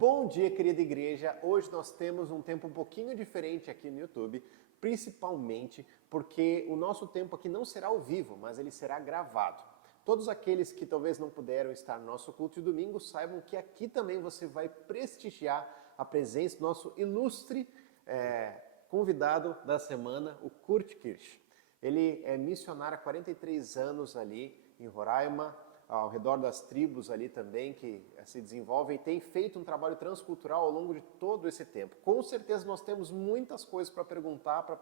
Bom dia, querida igreja. Hoje nós temos um tempo um pouquinho diferente aqui no YouTube, principalmente porque o nosso tempo aqui não será ao vivo, mas ele será gravado. Todos aqueles que talvez não puderam estar no nosso culto de domingo, saibam que aqui também você vai prestigiar a presença do nosso ilustre convidado da semana, o Kurt Kirsch. Ele é missionário há 43 anos ali em Roraima, ao redor das tribos ali também que se desenvolvem e tem feito um trabalho transcultural ao longo de todo esse tempo. Com certeza nós temos muitas coisas para perguntar, para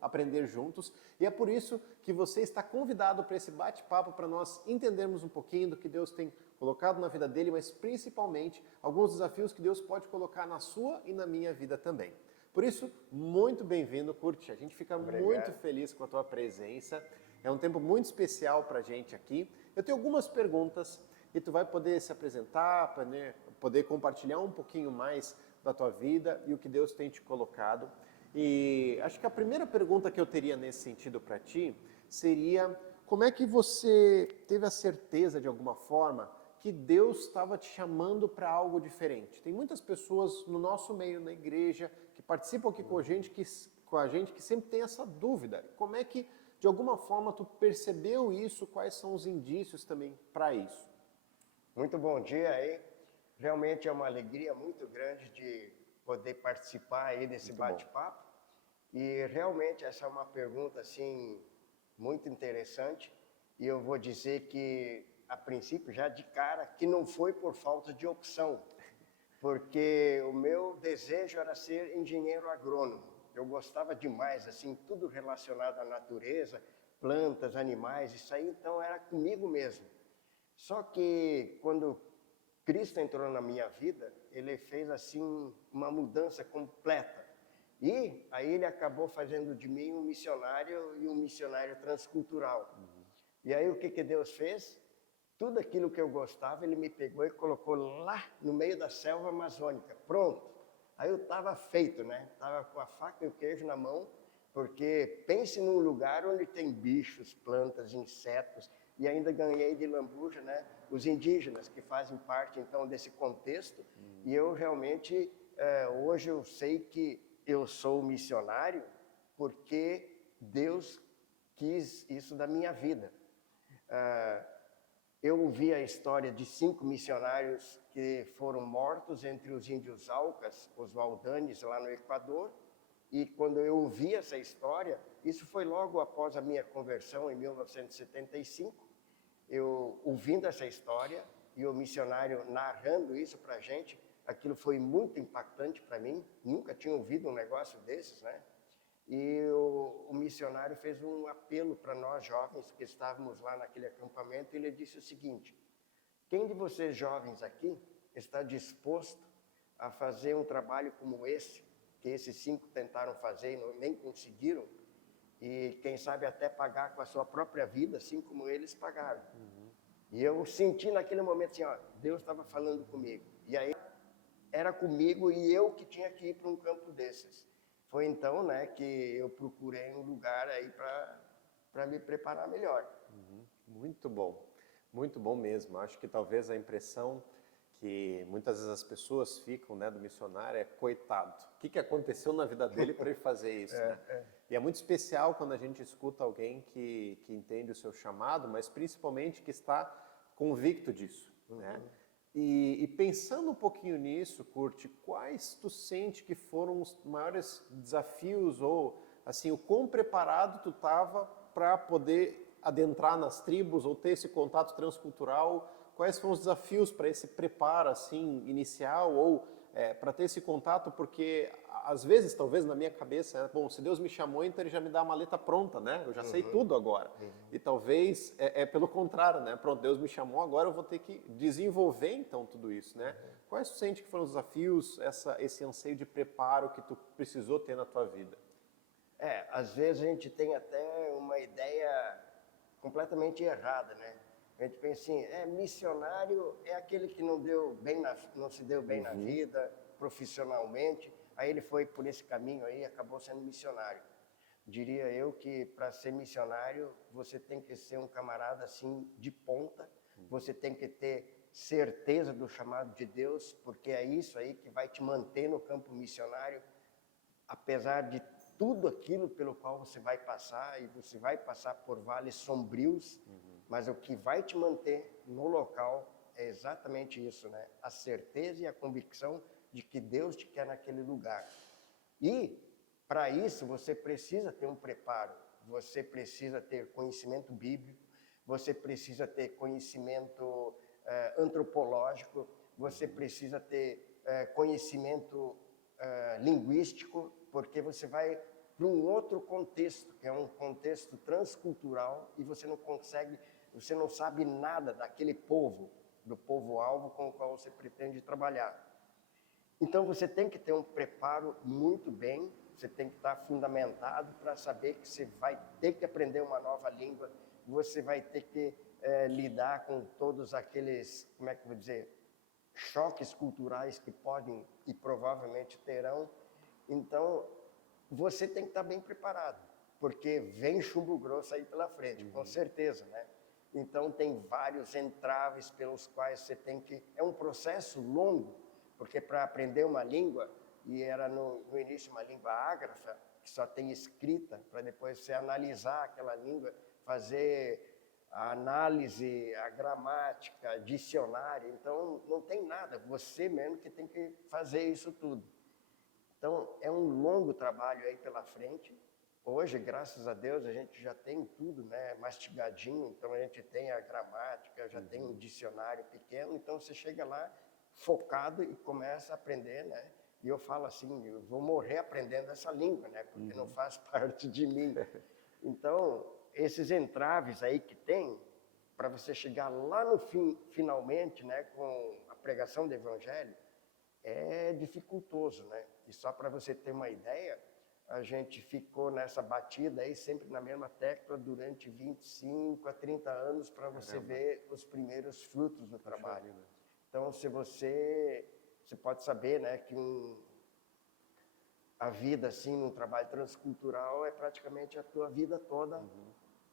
aprender juntos, e é por isso que você está convidado para esse bate-papo, para nós entendermos um pouquinho do que Deus tem colocado na vida dele, mas principalmente alguns desafios que Deus pode colocar na sua e na minha vida também. Por isso, muito bem-vindo, Kurt. A gente fica muito feliz com a tua presença. É um tempo muito especial para a gente aqui. Eu tenho algumas perguntas e tu vai poder se apresentar, poder compartilhar um pouquinho mais da tua vida e o que Deus tem te colocado. E acho que a primeira pergunta que eu teria nesse sentido para ti seria: como é que você teve a certeza, de alguma forma, que Deus estava te chamando para algo diferente? Tem muitas pessoas no nosso meio, na igreja, que participam aqui com a gente, que sempre tem essa dúvida. Como é que, de alguma forma, tu percebeu isso? Quais são os indícios também para isso? Muito bom dia aí. Realmente é uma alegria muito grande de poder participar aí desse bate-papo. E realmente essa é uma pergunta assim muito interessante. E eu vou dizer que, a princípio, já de cara, que não foi por falta de opção, porque o meu desejo era ser engenheiro agrônomo. Eu gostava demais, assim, tudo relacionado à natureza, plantas, animais, isso aí então era comigo mesmo. Só que quando Cristo entrou na minha vida, ele fez assim uma mudança completa. E aí ele acabou fazendo de mim um missionário e um missionário transcultural. E aí o que Deus fez? Tudo aquilo que eu gostava, ele me pegou e colocou lá no meio da selva amazônica. Pronto. Aí eu estava feito, né? Estava com a faca e o queijo na mão, porque pense num lugar onde tem bichos, plantas, insetos, e ainda ganhei de lambuja, né? Os indígenas que fazem parte então desse contexto. E eu realmente, hoje eu sei que eu sou missionário porque Deus quis isso da minha vida. Eu ouvi a história de 5 missionários que foram mortos entre os índios Aucas, os Waldanes, lá no Equador. E quando eu ouvi essa história, isso foi logo após a minha conversão, em 1975, eu ouvindo essa história e o missionário narrando isso para a gente, aquilo foi muito impactante para mim, nunca tinha ouvido um negócio desses, né? E o missionário fez um apelo para nós jovens que estávamos lá naquele acampamento, e ele disse o seguinte: quem de vocês jovens aqui está disposto a fazer um trabalho como esse, que esses 5 tentaram fazer e nem conseguiram, e quem sabe até pagar com a sua própria vida, assim como eles pagaram? E eu senti naquele momento assim, ó, Deus estava falando comigo. E aí era comigo e eu que tinha que ir para um campo desses. Foi então, né, que eu procurei um lugar aí para me preparar melhor. Muito bom mesmo. Acho que talvez a impressão que muitas vezes as pessoas ficam, né, do missionário é: coitado, o que aconteceu na vida dele para ele fazer isso, né? E é muito especial quando a gente escuta alguém que entende o seu chamado, mas principalmente que está convicto disso, né? E pensando um pouquinho nisso, Kurt, quais tu sente que foram os maiores desafios, ou assim, o quão preparado tu estava para poder adentrar nas tribos ou ter esse contato transcultural? Quais foram os desafios para esse preparo assim inicial, ou para ter esse contato? Porque às vezes, talvez na minha cabeça, bom, se Deus me chamou, então ele já me dá a maleta pronta, né? Eu já sei tudo agora. E talvez pelo contrário, né? Pronto, Deus me chamou, agora eu vou ter que desenvolver então tudo isso, né? Quais tu sente que foram os desafios, esse anseio de preparo que tu precisou ter na tua vida? Às vezes a gente tem até uma ideia completamente errada, né? A gente pensa assim, missionário é aquele que não se deu bem na vida, profissionalmente, aí ele foi por esse caminho aí e acabou sendo missionário. Diria eu que para ser missionário, você tem que ser um camarada assim de ponta, você tem que ter certeza do chamado de Deus, porque é isso aí que vai te manter no campo missionário, apesar de tudo aquilo pelo qual você vai passar, e você vai passar por vales sombrios, mas o que vai te manter no local é exatamente isso, né? A certeza e a convicção de que Deus te quer naquele lugar. E, para isso, você precisa ter um preparo, você precisa ter conhecimento bíblico, você precisa ter conhecimento antropológico, você precisa ter conhecimento linguístico, porque você vai para um outro contexto, que é um contexto transcultural, e você não sabe nada daquele povo, do povo-alvo com o qual você pretende trabalhar. Então você tem que ter um preparo muito bem, você tem que estar fundamentado para saber que você vai ter que aprender uma nova língua, você vai ter que lidar com todos aqueles, como é que eu vou dizer, choques culturais que podem e provavelmente terão. Então, você tem que estar bem preparado, porque vem chumbo grosso aí pela frente, com certeza, né? Então, tem vários entraves pelos quais você tem que... É um processo longo, porque para aprender uma língua, e era no início uma língua ágrafa, que só tem escrita, para depois você analisar aquela língua, fazer a análise, a gramática, dicionário. Então, não tem nada, você mesmo que tem que fazer isso tudo. Então, é um longo trabalho aí pela frente. Hoje, graças a Deus, a gente já tem tudo, né, mastigadinho. Então, a gente tem a gramática, já tem um dicionário pequeno. Então, você chega lá focado e começa a aprender, né? E eu falo assim, eu vou morrer aprendendo essa língua, né? Porque não faz parte de mim. Então, esses entraves aí que tem, para você chegar lá no fim, finalmente, né, com a pregação do Evangelho, é dificultoso, né? E só para você ter uma ideia, a gente ficou nessa batida aí, sempre na mesma tecla, durante 25 a 30 anos, para você ver os primeiros frutos do trabalho. Então, se você pode saber, né, que a vida, assim, num trabalho transcultural, é praticamente a tua vida toda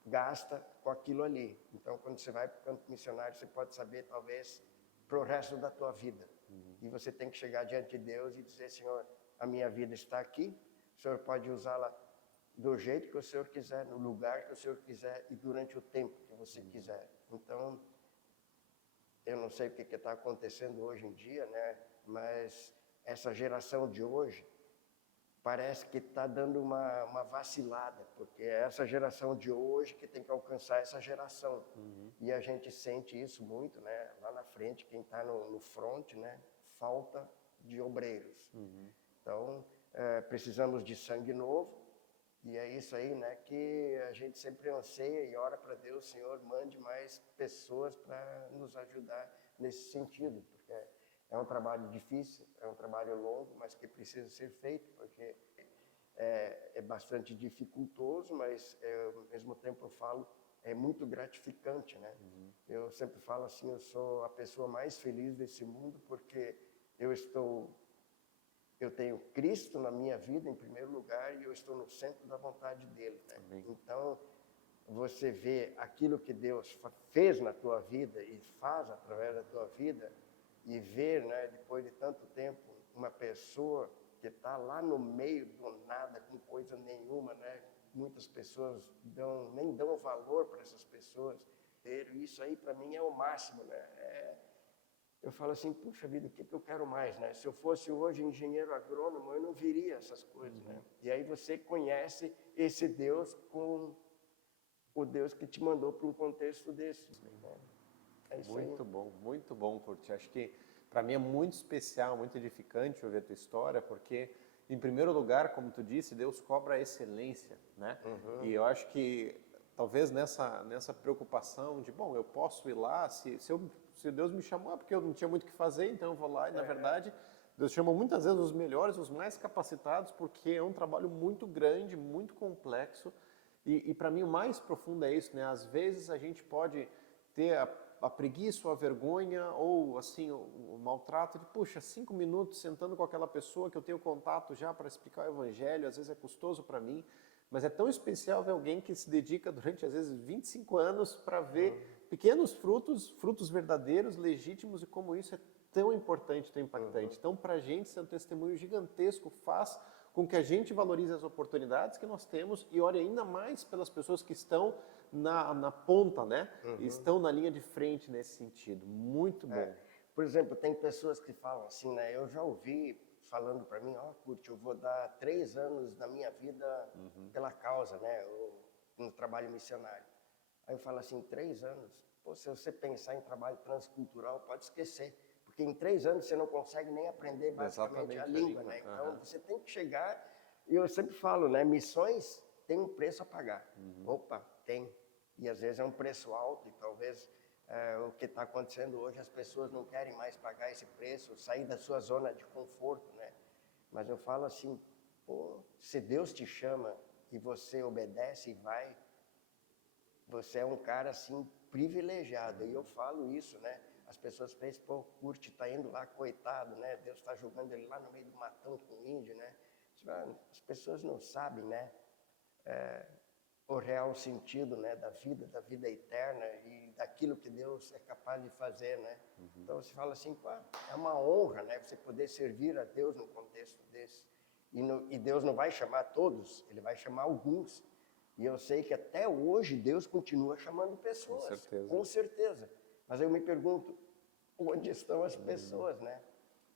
gasta com aquilo ali. Então, quando você vai para o campo missionário, você pode saber, talvez, para o resto da tua vida. E você tem que chegar diante de Deus e dizer, Senhor, a minha vida está aqui, o Senhor pode usá-la do jeito que o Senhor quiser, no lugar que o Senhor quiser e durante o tempo que você quiser. Então, eu não sei o que está acontecendo hoje em dia, né? Mas essa geração de hoje parece que está dando uma vacilada, porque é essa geração de hoje que tem que alcançar essa geração. E a gente sente isso muito, né? Lá na frente, quem está no front, né? Falta de obreiros. Então, precisamos de sangue novo, e é isso aí, né? Que a gente sempre anseia e ora para Deus, Senhor, mande mais pessoas para nos ajudar nesse sentido, porque é um trabalho difícil, é um trabalho longo, mas que precisa ser feito, porque é bastante dificultoso, mas ao mesmo tempo eu falo, é muito gratificante, né? Eu sempre falo assim, eu sou a pessoa mais feliz desse mundo, porque eu tenho Cristo na minha vida em primeiro lugar e eu estou no centro da vontade dele, né? Então, você vê aquilo que Deus fez na tua vida e faz através da tua vida, e ver, né, depois de tanto tempo, uma pessoa que está lá no meio do nada, com coisa nenhuma, né? Muitas pessoas nem dão valor para essas pessoas. Isso aí, para mim, é o máximo, né? Eu falo assim, puxa vida, o que eu quero mais, né? Se eu fosse hoje engenheiro agrônomo, eu não viria essas coisas, né? E aí você conhece esse Deus com o Deus que te mandou para um contexto desses, né? É isso aí. Muito bom, Curti. Acho que para mim é muito especial, muito edificante ouvir a tua história, porque, em primeiro lugar, como tu disse, Deus cobra a excelência, né? E eu acho que, talvez nessa preocupação de, bom, eu posso ir lá, se Deus me chamou, é porque eu não tinha muito o que fazer, então eu vou lá, e na verdade, Deus chama muitas vezes os melhores, os mais capacitados, porque é um trabalho muito grande, muito complexo, e para mim o mais profundo é isso, né? Às vezes a gente pode ter a preguiça ou a vergonha, ou assim, o maltrato de, puxa, 5 minutos sentando com aquela pessoa que eu tenho contato já para explicar o evangelho, às vezes é custoso para mim, mas é tão especial ver alguém que se dedica durante, às vezes, 25 anos para ver pequenos frutos, frutos verdadeiros, legítimos, e como isso é tão importante, tão impactante. Então, para a gente, isso é um testemunho gigantesco, faz com que a gente valorize as oportunidades que nós temos e ore ainda mais pelas pessoas que estão na ponta, né? Estão na linha de frente nesse sentido. Muito bom. Por exemplo, tem pessoas que falam assim, né? Eu já ouvi falando para mim, Kurt, eu vou dar 3 anos da minha vida pela causa, né? No trabalho missionário. Aí eu falo assim, 3 anos? Pô, se você pensar em trabalho transcultural, pode esquecer. Porque em 3 anos você não consegue nem aprender basicamente a língua, né? Então você tem que chegar, e eu sempre falo, né? Missões tem um preço a pagar. Opa, tem. E às vezes é um preço alto, e talvez o que está acontecendo hoje, as pessoas não querem mais pagar esse preço, sair da sua zona de conforto, né? Mas eu falo assim, pô, se Deus te chama e você obedece e vai, você é um cara assim privilegiado. E eu falo isso, né? As pessoas pensam, pô, Kurt está indo lá, coitado, né? Deus está jogando ele lá no meio do matão com o índio, né? As pessoas não sabem, né? O real sentido, né? Da vida eterna e daquilo que Deus é capaz de fazer, né? Então você fala assim, pô, é uma honra, né? Você poder servir a Deus num contexto desse. E Deus não vai chamar todos, Ele vai chamar alguns. E eu sei que até hoje Deus continua chamando pessoas. Com certeza. Com certeza. Mas eu me pergunto, onde estão as pessoas, né?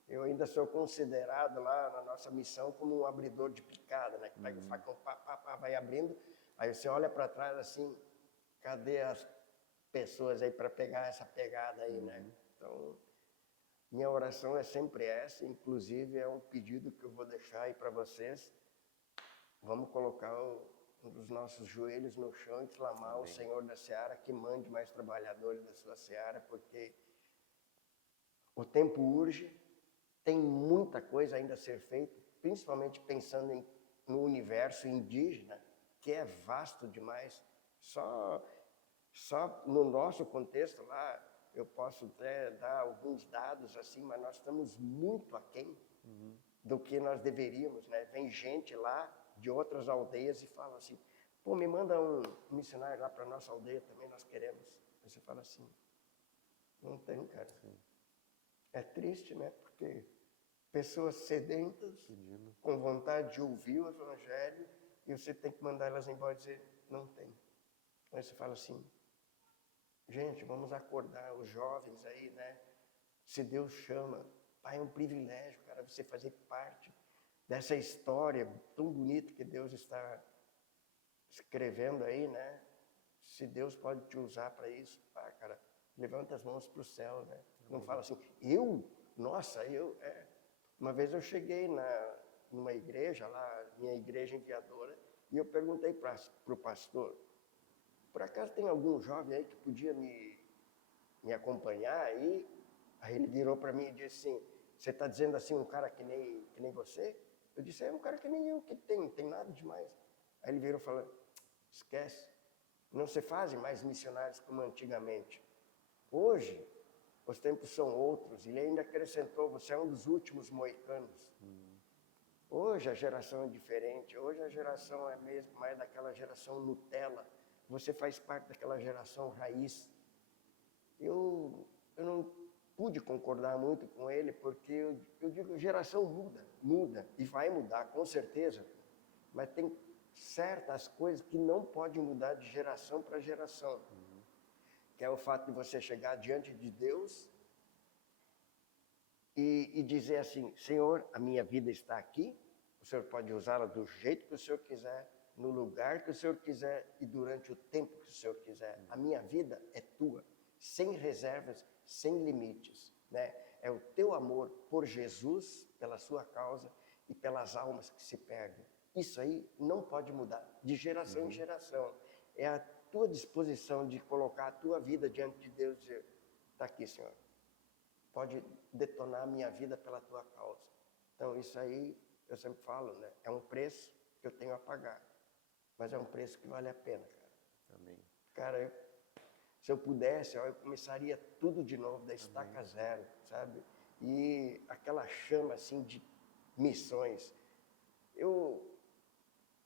Eu ainda sou considerado lá na nossa missão como um abridor de picada, né? Que pega o facão, vai abrindo, aí você olha para trás assim, cadê as pessoas aí para pegar essa pegada aí, né? Então, minha oração é sempre essa, inclusive é um pedido que eu vou deixar aí para vocês. Vamos colocar um dos nossos joelhos no chão e clamar ao Senhor da Seara que mande mais trabalhadores da sua Seara, porque o tempo urge, tem muita coisa ainda a ser feita, principalmente pensando no universo indígena, que é vasto demais. Só no nosso contexto lá, eu posso até dar alguns dados assim, mas nós estamos muito aquém do que nós deveríamos, né? Vem gente lá de outras aldeias e fala assim, pô, me manda um missionário lá para nossa aldeia também, nós queremos. Aí você fala assim, não tem, cara. É triste, né? Porque pessoas sedentas, com vontade de ouvir o evangelho, e você tem que mandar elas embora e dizer, não tem. Aí você fala assim, gente, vamos acordar os jovens aí, né? Se Deus chama, pai, é um privilégio, cara, você fazer parte dessa história tão bonita que Deus está escrevendo aí, né? Se Deus pode te usar para isso, pá, cara, levanta as mãos para o céu, né? Não fala assim, nossa, Uma vez eu cheguei numa igreja lá, minha igreja enviadora, e eu perguntei para o pastor, por acaso tem algum jovem aí que podia me acompanhar aí? Aí ele virou para mim e disse assim, você está dizendo assim um cara que nem você? Eu disse, é um cara que nem eu, que tem nada demais. Aí ele virou e falou, esquece, não se fazem mais missionários como antigamente. Hoje, os tempos são outros. Ele ainda acrescentou, você é um dos últimos moicanos. Hoje a geração é diferente, hoje a geração é mesmo mais daquela geração Nutella. Você faz parte daquela geração raiz. Eu não pude concordar muito com ele, porque eu digo, geração muda, e vai mudar, com certeza. Mas tem certas coisas que não pode mudar de geração para geração. Que é o fato de você chegar diante de Deus e dizer assim, Senhor, a minha vida está aqui, o Senhor pode usá-la do jeito que o Senhor quiser, no lugar que o Senhor quiser e durante o tempo que o Senhor quiser. A minha vida é tua, sem reservas, sem limites, né? É o teu amor por Jesus, pela sua causa e pelas almas que se perdem. Isso aí não pode mudar, de geração em geração. É a tua disposição de colocar a tua vida diante de Deus e dizer, está aqui, Senhor, pode detonar a minha vida pela tua causa. Então, isso aí, eu sempre falo, né? É um preço que eu tenho a pagar, mas é um preço que vale a pena, cara. Amém. Cara, se eu pudesse, eu começaria tudo de novo, da estaca zero, sabe? E aquela chama, assim, de missões.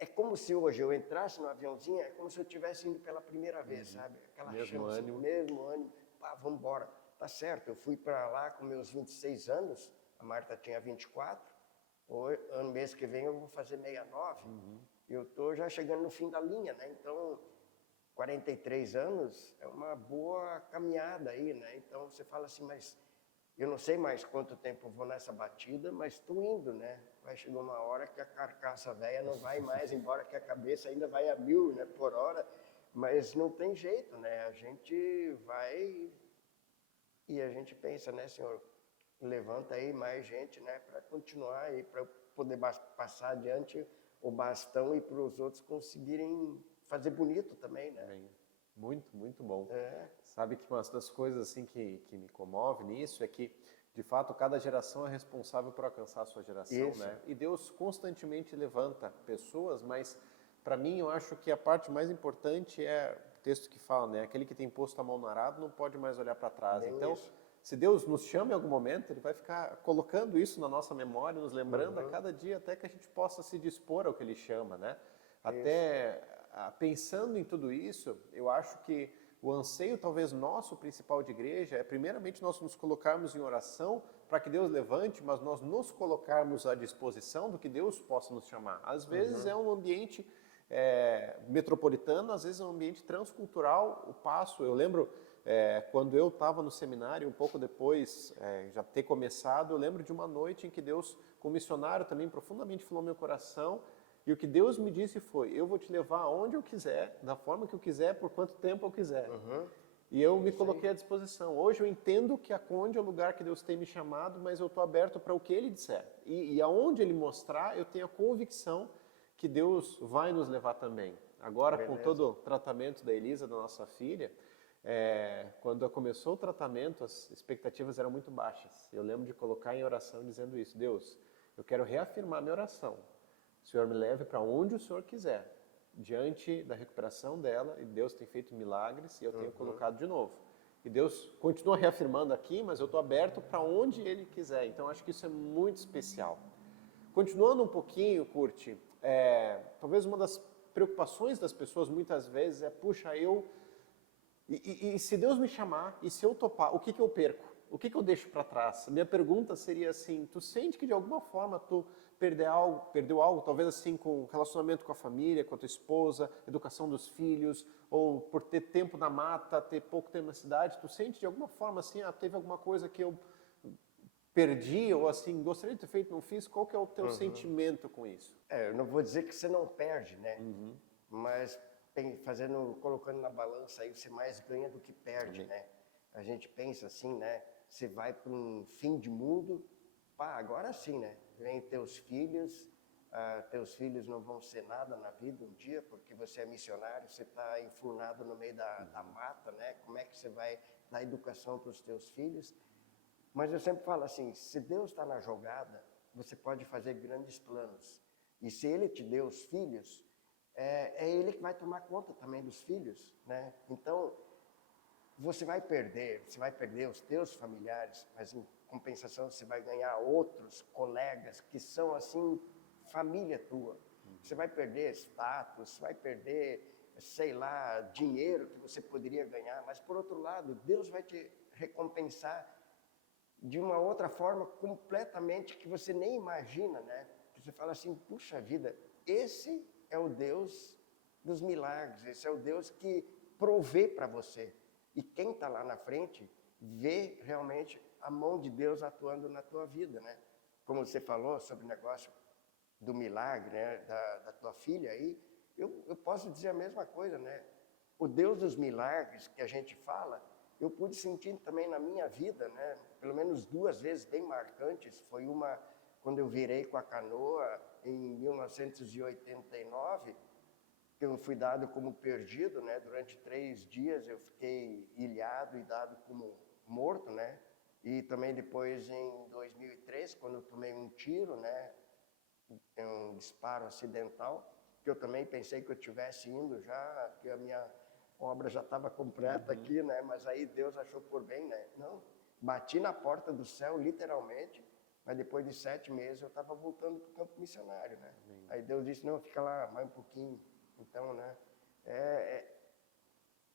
é como se hoje eu entrasse no aviãozinho, é como se eu estivesse indo pela primeira vez, sabe? Aquela Mesmo chance, ânimo. mesmo ânimo, pá, vamos embora. Tá certo, eu fui para lá com meus 26 anos, a Marta tinha 24, mês que vem eu vou fazer 69. Eu tô já chegando no fim da linha, né? Então, 43 anos é uma boa caminhada aí, né? Então você fala assim, mas eu não sei mais quanto tempo eu vou nessa batida, mas estou indo, né? Vai chegar uma hora que a carcaça velha não vai mais, embora que a cabeça ainda vai a 1000, né, por hora, mas não tem jeito, né? A gente vai e a gente pensa, né, Senhor, levanta aí mais gente, né, para continuar aí, para poder passar adiante o bastão e para os outros conseguirem fazer bonito também, né? Bem, muito, muito bom. É. Sabe que uma das coisas assim que me comove nisso é que, de fato, cada geração é responsável por alcançar a sua geração, Isso. né? E Deus constantemente levanta pessoas, mas para mim eu acho que a parte mais importante é o texto que fala, né? Aquele que tem posto a mão no arado não pode mais olhar para trás. Bem Então, isso. se Deus nos chama em algum momento, Ele vai ficar colocando isso na nossa memória, nos lembrando a cada dia, até que a gente possa se dispor ao que Ele chama, né? Até pensando em tudo isso, eu acho que o anseio talvez nosso principal de igreja é primeiramente nós nos colocarmos em oração para que Deus levante, mas nós nos colocarmos à disposição do que Deus possa nos chamar. Às vezes é um ambiente metropolitano, às vezes é um ambiente transcultural, o passo. Eu lembro quando eu estava no seminário, um pouco depois já ter começado, eu lembro de uma noite em que Deus, com um missionário também profundamente falou no meu coração, e o que Deus me disse foi, eu vou te levar aonde eu quiser, da forma que eu quiser, por quanto tempo eu quiser. E eu me coloquei à disposição. Hoje eu entendo que a Conde é o lugar que Deus tem me chamado, mas eu estou aberto para o que Ele disser. E aonde Ele mostrar, eu tenho a convicção que Deus vai nos levar também. Agora, com todo o tratamento da Elisa, da nossa filha, quando começou o tratamento, as expectativas eram muito baixas. Eu lembro de colocar em oração dizendo isso, Deus, eu quero reafirmar minha oração. O Senhor me leve para onde o Senhor quiser. Diante da recuperação dela, e Deus tem feito milagres, e eu tenho colocado de novo. E Deus continua reafirmando aqui, mas eu estou aberto para onde Ele quiser. Então, acho que isso é muito especial. Continuando um pouquinho, Curti, talvez uma das preocupações das pessoas muitas vezes é, puxa, e se Deus me chamar, e se eu topar, o que eu perco? O que eu deixo para trás? Minha pergunta seria assim, tu sente que de alguma forma tu perdeu algo, talvez assim com relacionamento com a família, com a tua esposa, educação dos filhos, ou por ter tempo na mata, ter pouco tempo na cidade, tu sente de alguma forma assim, teve alguma coisa que eu perdi, ou assim, gostaria de ter feito, não fiz, qual que é o teu sentimento com isso? Eu não vou dizer que você não perde, né? Mas colocando na balança aí, você mais ganha do que perde, né? A gente pensa assim, né? Você vai para um fim de mundo, pá, agora sim, né? Vem teus filhos não vão ser nada na vida um dia, porque você é missionário, você está enfurnado no meio da mata, né? Como é que você vai dar educação para os teus filhos? Mas eu sempre falo assim, se Deus está na jogada, você pode fazer grandes planos. E se Ele te deu os filhos, é Ele que vai tomar conta também dos filhos, né? Então, você vai perder os teus familiares, mas em compensação você vai ganhar outros colegas que são assim, família tua. Você vai perder status, vai perder, sei lá, dinheiro que você poderia ganhar, mas por outro lado, Deus vai te recompensar de uma outra forma completamente que você nem imagina, né? Você fala assim, puxa vida, esse é o Deus dos milagres, esse é o Deus que provê para você. E quem está lá na frente vê realmente a mão de Deus atuando na tua vida, né? Como você falou sobre o negócio do milagre, né? Da tua filha aí, eu posso dizer a mesma coisa, né? O Deus dos milagres que a gente fala, eu pude sentir também na minha vida, né? Pelo menos 2 vezes bem marcantes. Foi uma quando eu virei com a canoa em 1989, que eu fui dado como perdido, né? Durante 3 dias eu fiquei ilhado e dado como morto, né? E também depois em 2003, quando eu tomei um tiro, né? Um disparo acidental, que eu também pensei que eu estivesse indo já, que a minha obra já estava completa aqui, né? Mas aí Deus achou por bem, né? Não, bati na porta do céu, literalmente, Mas depois de 7 meses eu estava voltando para o campo missionário, né? Aí Deus disse, não, fica lá mais um pouquinho. Então, né?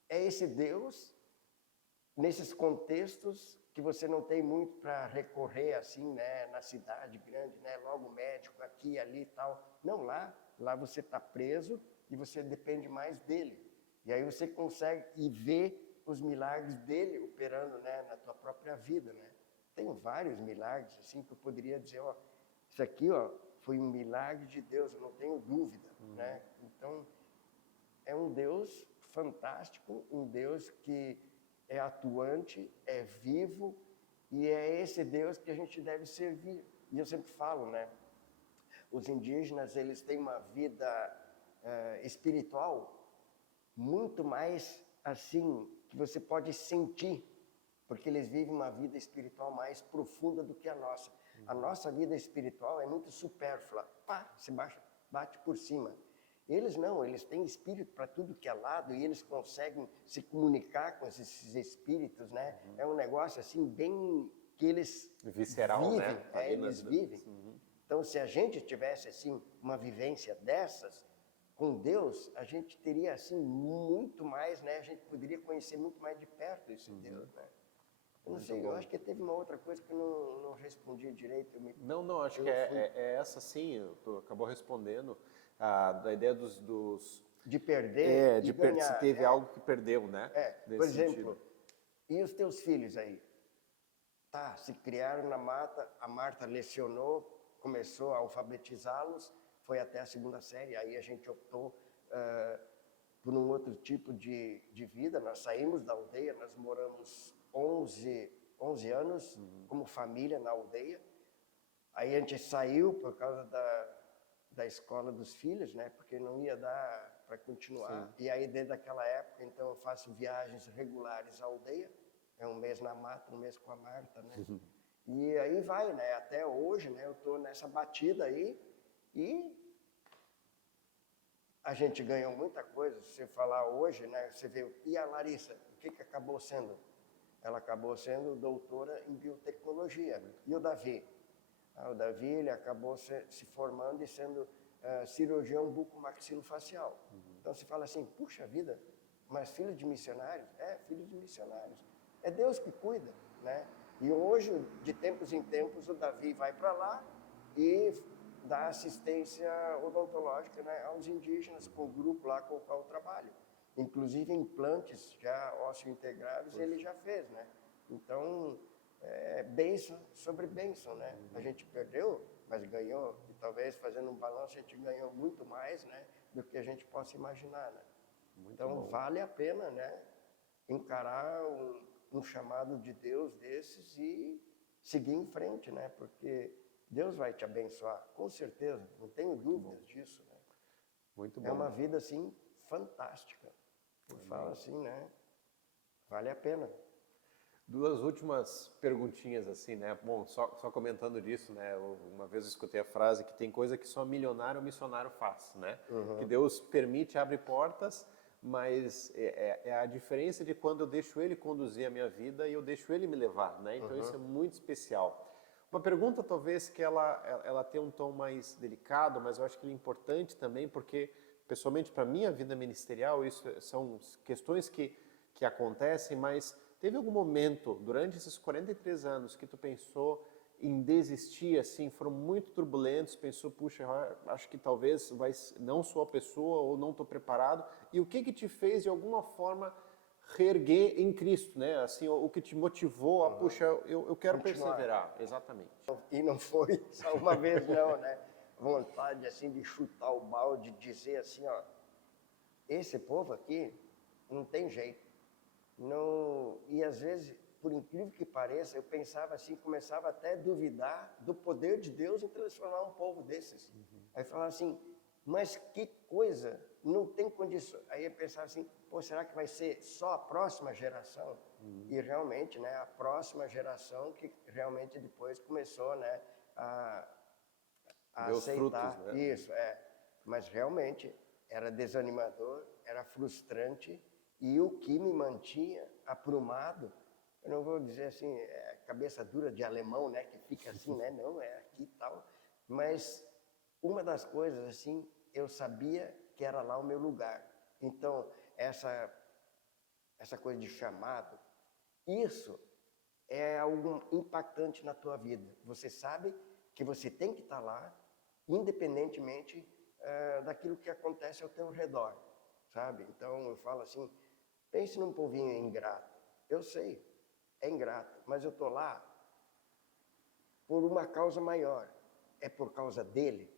É esse Deus, nesses contextos que você não tem muito para recorrer assim, né? Na cidade grande, né? Logo médico aqui, ali e tal. Não, lá você está preso e você depende mais dele. E aí você consegue ver os milagres dele operando, né? Na tua própria vida, né? Tem vários milagres, assim, que eu poderia dizer, ó, isso aqui, ó, foi um milagre de Deus, eu não tenho dúvida, né? Então, é um Deus fantástico, um Deus que é atuante, é vivo, e é esse Deus que a gente deve servir. E eu sempre falo, né? Os indígenas, eles têm uma vida espiritual muito mais, assim, que você pode sentir, porque eles vivem uma vida espiritual mais profunda do que a nossa. A nossa vida espiritual é muito supérflua. Pá, se bate por cima. Eles não, eles têm espírito para tudo que é lado e eles conseguem se comunicar com esses espíritos, né? É um negócio assim bem que eles visceral, vivem, né? eles vivem. Então, se a gente tivesse assim uma vivência dessas com Deus, a gente teria assim muito mais, né? A gente poderia conhecer muito mais de perto esse Deus, né? Eu não sei, eu acho que teve uma outra coisa que eu não respondi direito. Não, acho que é essa sim, tu acabou respondendo, da ideia de perder e ganhar. Se teve algo que perdeu, né? Por exemplo, e os teus filhos aí? Tá, se criaram na mata, a Marta lecionou, começou a alfabetizá-los, foi até a 2ª série, aí a gente optou por um outro tipo de vida. Nós saímos da aldeia, nós moramos 11 anos como família na aldeia. Aí a gente saiu por causa da escola dos filhos, né? Porque não ia dar para continuar. Sim. E aí desde aquela época, então eu faço viagens regulares à aldeia. É um mês na mata, um mês com a Marta, né? E aí vai, né? Até hoje, né? Eu estou nessa batida aí e a gente ganhou muita coisa. Se você falar hoje, né? Você vê, e a Larissa, o que acabou sendo? Ela acabou sendo doutora em biotecnologia. E o Davi? O Davi, ele acabou se formando e sendo cirurgião bucomaxilofacial. Então se fala assim, puxa vida, mas filho de missionários? Filho de missionários. É Deus que cuida, né? E hoje, de tempos em tempos, o Davi vai para lá e dá assistência odontológica, né, aos indígenas, com o grupo lá com o qual eu trabalho. Inclusive implantes já ósseo-integrados ele já fez, né? Então, bênção sobre bênção, né? A gente perdeu, mas ganhou, e talvez fazendo um balanço a gente ganhou muito mais, né, do que a gente possa imaginar, né? Então, vale a pena, né, encarar um chamado de Deus desses e seguir em frente, né? Porque Deus vai te abençoar, com certeza, não tenho dúvidas disso, né? Muito bom. É uma vida, assim, fantástica. Eu falo assim, né? Vale a pena. 2 últimas perguntinhas, assim, né? Bom, só comentando disso, né? Uma vez eu escutei a frase que tem coisa que só milionário ou missionário faz, né? Que Deus permite, abre portas, mas é a diferença de quando eu deixo Ele conduzir a minha vida e eu deixo Ele me levar, né? Então isso é muito especial. Uma pergunta talvez que ela tem um tom mais delicado, mas eu acho que ele é importante também, porque pessoalmente para minha vida ministerial isso são questões que acontecem, mas teve algum momento durante esses 43 anos que tu pensou em desistir, assim, foram muito turbulentos, pensou, puxa, acho que talvez não sou a pessoa ou não estou preparado, e o que te fez de alguma forma reerguer em Cristo, né? Assim, o que te motivou a, puxa, eu quero perseverar, exatamente. E não foi só uma vez não, né? Vontade, assim, de chutar o balde, de dizer assim, ó, esse povo aqui não tem jeito. Não, e às vezes, por incrível que pareça, eu pensava assim, começava até a duvidar do poder de Deus em transformar um povo desses. Aí falava assim, mas que coisa, não tem condição. Aí eu pensava assim, pô, será que vai ser só a próxima geração? E realmente, né, a próxima geração que realmente depois começou, né, a aceitar frutos, né? Isso, mas realmente era desanimador, era frustrante. E o que me mantinha aprumado, eu não vou dizer assim, cabeça dura de alemão, né? Que fica assim, né? Não, é aqui e tal. Mas uma das coisas, assim, eu sabia que era lá o meu lugar. Então, essa coisa de chamado, isso é algo impactante na tua vida. Você sabe que você tem que estar lá, independentemente daquilo que acontece ao teu redor, sabe? Então, eu falo assim, pense num povinho ingrato. Eu sei, é ingrato, mas eu estou lá por uma causa maior. É por causa dele,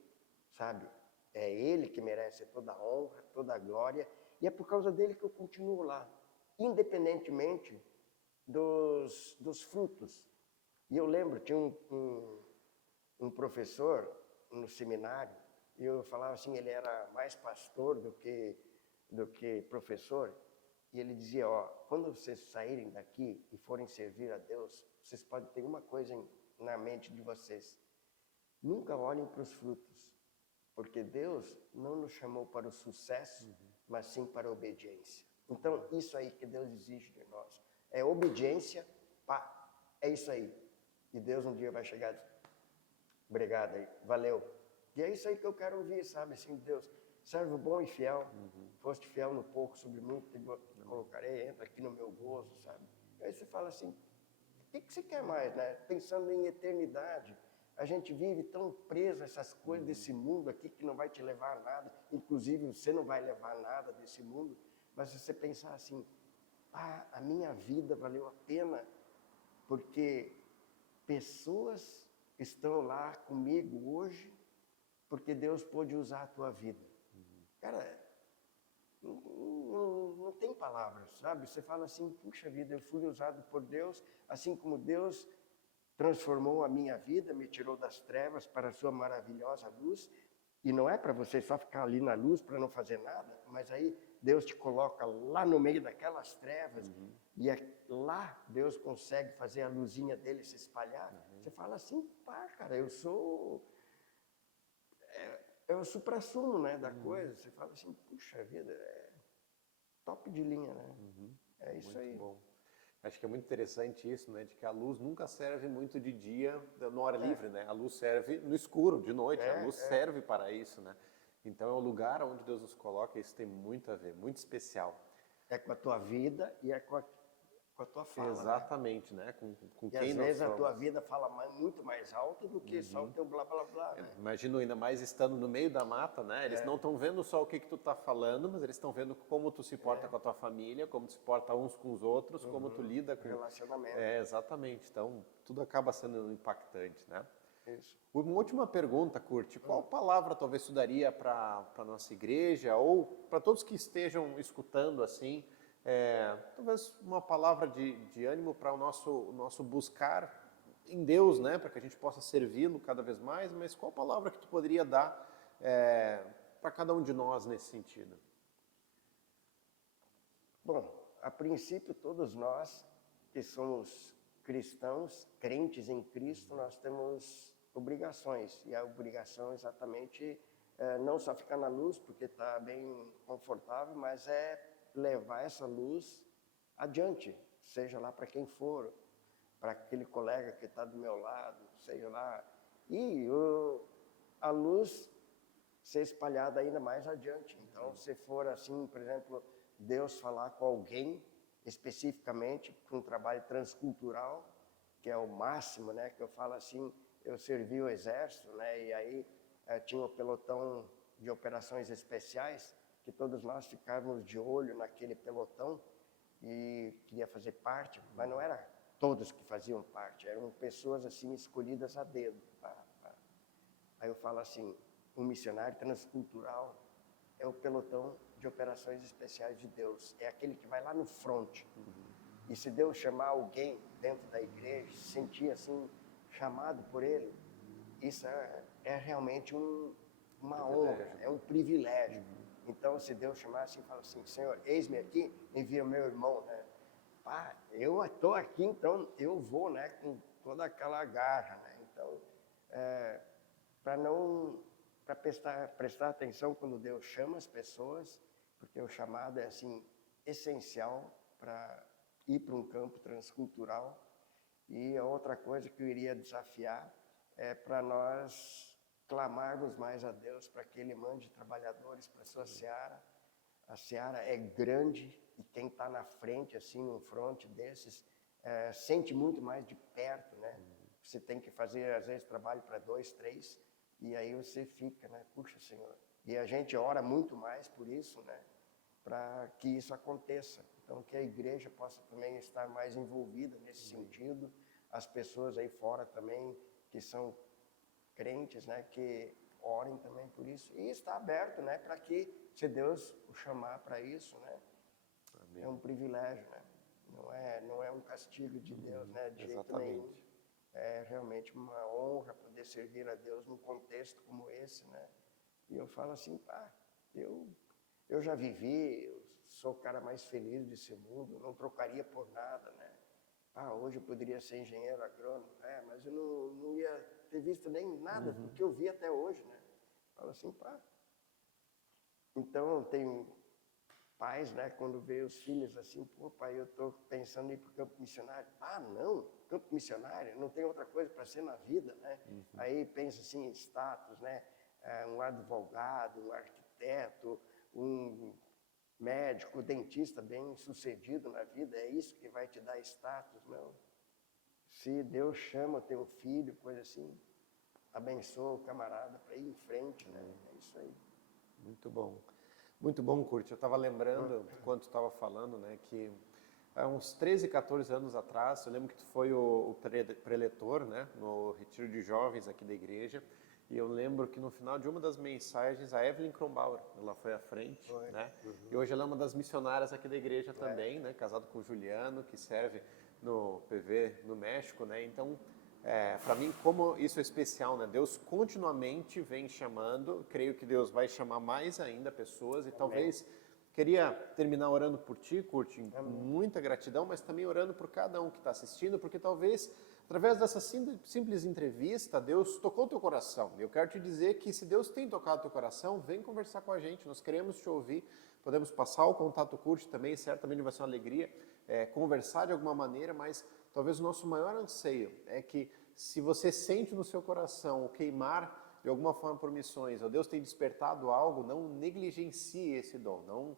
sabe? É ele que merece toda a honra, toda a glória, e é por causa dele que eu continuo lá, independentemente dos frutos. E eu lembro, tinha um professor no seminário, e eu falava assim, ele era mais pastor do que professor, e ele dizia, ó, quando vocês saírem daqui e forem servir a Deus, vocês podem ter uma coisa na mente de vocês. Nunca olhem para os frutos, porque Deus não nos chamou para o sucesso, mas sim para a obediência. Então, isso aí que Deus exige de nós. É obediência, pá, é isso aí. E Deus um dia vai chegar e dizer, obrigado aí, valeu. E é isso aí que eu quero ouvir, sabe? Assim, Deus, servo bom e fiel, foste fiel no pouco, sobre muito te colocarei, entra aqui no meu gozo, sabe? E aí você fala assim, o que você quer mais, né? Pensando em eternidade, a gente vive tão preso a essas coisas desse mundo aqui que não vai te levar a nada, inclusive você não vai levar nada desse mundo, mas se você pensar assim, a minha vida valeu a pena porque pessoas estão lá comigo hoje porque Deus pôde usar a tua vida. Cara, não tem palavras, sabe? Você fala assim, puxa vida, eu fui usado por Deus, assim como Deus transformou a minha vida, me tirou das trevas para a sua maravilhosa luz. E não é para você só ficar ali na luz para não fazer nada, mas aí Deus te coloca lá no meio daquelas trevas e lá Deus consegue fazer a luzinha dele se espalhar. Você fala assim, pá, cara, eu sou o suprassumo, né, da coisa. Você fala assim, puxa vida, é top de linha, né? É isso muito aí. Bom. Acho que é muito interessante isso, né, de que a luz nunca serve muito de dia, na hora livre, né? A luz serve no escuro, de noite, a luz serve para isso, né? Então é o lugar onde Deus nos coloca, isso tem muito a ver, muito especial. É com a tua vida e é com a tua fala. Exatamente, né? Com e quem às nós vezes somos. a tua vida fala muito mais alto do que só o teu blá blá blá, né? Imagino ainda mais estando no meio da mata, né? Eles não estão vendo só o que tu tá falando, mas eles estão vendo como tu se porta com a tua família, como tu se porta uns com os outros, como tu lida com... Relacionamento. Exatamente. Então, tudo acaba sendo impactante, né? Isso. Uma última pergunta, Kurt. Qual palavra talvez tu daria para a nossa igreja ou para todos que estejam escutando assim, talvez uma palavra de ânimo para o nosso buscar em Deus, né? Para que a gente possa servi-lo cada vez mais, mas qual palavra que tu poderia dar para cada um de nós nesse sentido? Bom, a princípio todos nós que somos cristãos, crentes em Cristo, nós temos obrigações, e a obrigação exatamente não só ficar na luz, porque está bem confortável, mas é levar essa luz adiante, seja lá para quem for, para aquele colega que está do meu lado, seja lá, e a luz ser espalhada ainda mais adiante. Então, se for assim, por exemplo, Deus falar com alguém especificamente para um trabalho transcultural, que é o máximo, né? Que eu falo assim, eu servi o exército, né? E aí tinha o pelotão de operações especiais, que todos nós ficávamos de olho naquele pelotão e queria fazer parte, mas não era todos que faziam parte, eram pessoas assim escolhidas a dedo. Aí eu falo assim, um missionário transcultural é o pelotão de operações especiais de Deus, é aquele que vai lá no front. E se Deus chamar alguém dentro da igreja, se sentir assim, chamado por Ele, isso é realmente uma honra, é um privilégio. Então, se Deus chamar assim, fala assim, Senhor, eis-me aqui, envia o meu irmão, né? Pá, eu estou aqui, então eu vou, né, com toda aquela garra, né? Então, para prestar atenção quando Deus chama as pessoas, porque o chamado é assim essencial para ir para um campo transcultural. E a outra coisa que eu iria desafiar é para nós clamarmos mais a Deus para que Ele mande trabalhadores para a sua seara. A seara é grande e quem está na frente, assim, no front desses, sente muito mais de perto, né? Você tem que fazer, às vezes, trabalho para 2, 3, e aí você fica, né? Puxa, Senhor. E a gente ora muito mais por isso, né? Para que isso aconteça. Então, que a igreja possa também estar mais envolvida nesse sentido. As pessoas aí fora também, que são crentes, né? Que orem também por isso. E está aberto, né? Para que, se Deus o chamar para isso, né? Amém. É um privilégio, né? Não é um castigo de Deus, né? De jeito nenhum. É realmente uma honra poder servir a Deus num contexto como esse, né? E eu falo assim, pá, eu já vivi, eu sou o cara mais feliz desse mundo, não trocaria por nada, né? Ah, hoje eu poderia ser engenheiro agrônomo, mas eu não ia ter visto nem nada do que eu vi até hoje, né? Falo assim, pá. Então, tem pais, né, quando vê os filhos assim, pô, pai, eu estou pensando em ir para o campo missionário. Ah, não, campo missionário, não tem outra coisa para ser na vida, né? Aí pensa assim em status, né? Um advogado, um arquiteto, um médico, dentista bem sucedido na vida, é isso que vai te dar status? Não. Se Deus chama o teu filho, coisa assim, abençoa o camarada para ir em frente, né? É isso aí. Muito bom. Muito bom, Kurt. Eu estava lembrando, quando tu estava falando, né, que há uns 13, 14 anos atrás, eu lembro que tu foi o preletor, né, no retiro de jovens aqui da igreja, e eu lembro que no final de uma das mensagens, a Evelyn Kronbauer, ela foi à frente, né, e hoje ela é uma das missionárias aqui da igreja também, né, casado com o Juliano, que serve no PV no México, né, então... para mim, como isso é especial, né? Deus continuamente vem chamando, creio que Deus vai chamar mais ainda pessoas e talvez, queria terminar orando por ti, Kurt, muita gratidão, mas também orando por cada um que está assistindo, porque talvez, através dessa simples entrevista, Deus tocou teu coração. Eu quero te dizer que se Deus tem tocado teu coração, vem conversar com a gente, nós queremos te ouvir, podemos passar o contato Kurt também, certamente vai ser uma alegria conversar de alguma maneira, mas talvez o nosso maior anseio é que se você sente no seu coração o queimar de alguma forma por missões, ou Deus tem despertado algo, não negligencie esse dom, não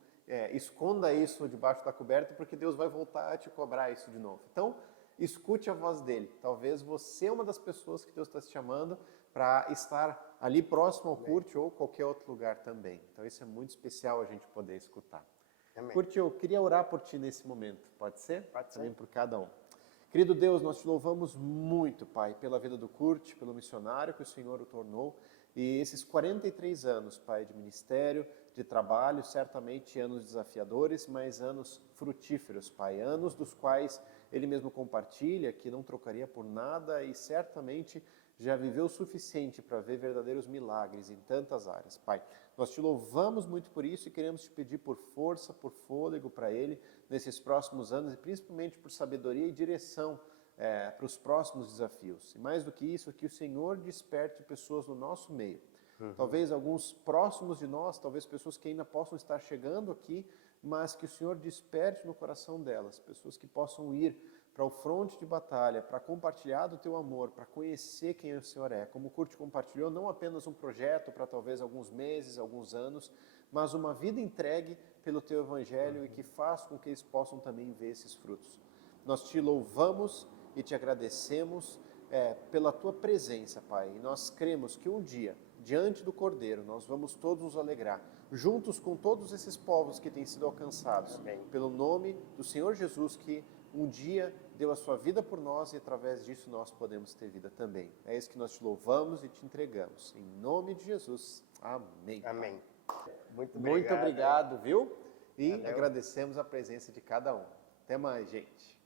esconda isso debaixo da coberta, porque Deus vai voltar a te cobrar isso de novo. Então, escute a voz dele. Talvez você é uma das pessoas que Deus está te chamando para estar ali próximo ao Kurt ou qualquer outro lugar também. Então, isso é muito especial a gente poder escutar. Amém. Kurt, eu queria orar por ti nesse momento, pode ser? Pode ser. Também por cada um. Querido Deus, nós te louvamos muito, Pai, pela vida do Kurt, pelo missionário que o Senhor o tornou, e esses 43 anos, Pai, de ministério, de trabalho, certamente anos desafiadores, mas anos frutíferos, Pai, anos dos quais ele mesmo compartilha que não trocaria por nada e certamente já viveu o suficiente para ver verdadeiros milagres em tantas áreas. Pai, nós te louvamos muito por isso e queremos te pedir por força, por fôlego para ele nesses próximos anos e principalmente por sabedoria e direção para os próximos desafios. E mais do que isso, que o Senhor desperte pessoas no nosso meio. Talvez alguns próximos de nós, talvez pessoas que ainda possam estar chegando aqui, mas que o Senhor desperte no coração delas, pessoas que possam ir para o fronte de batalha, para compartilhar do teu amor, para conhecer quem o Senhor é. Como o Kurt compartilhou, não apenas um projeto para talvez alguns meses, alguns anos, mas uma vida entregue pelo teu evangelho e que faz com que eles possam também ver esses frutos. Nós te louvamos e te agradecemos pela tua presença, Pai. E nós cremos que um dia, diante do Cordeiro, nós vamos todos nos alegrar, juntos com todos esses povos que têm sido alcançados, Amém. pelo nome do Senhor Jesus, que um dia deu a sua vida por nós e através disso nós podemos ter vida também. É isso que nós te louvamos e te entregamos. Em nome de Jesus. Amém. Amém. Muito obrigado, viu? E Valeu. agradecemos a presença de cada um. Até mais, gente.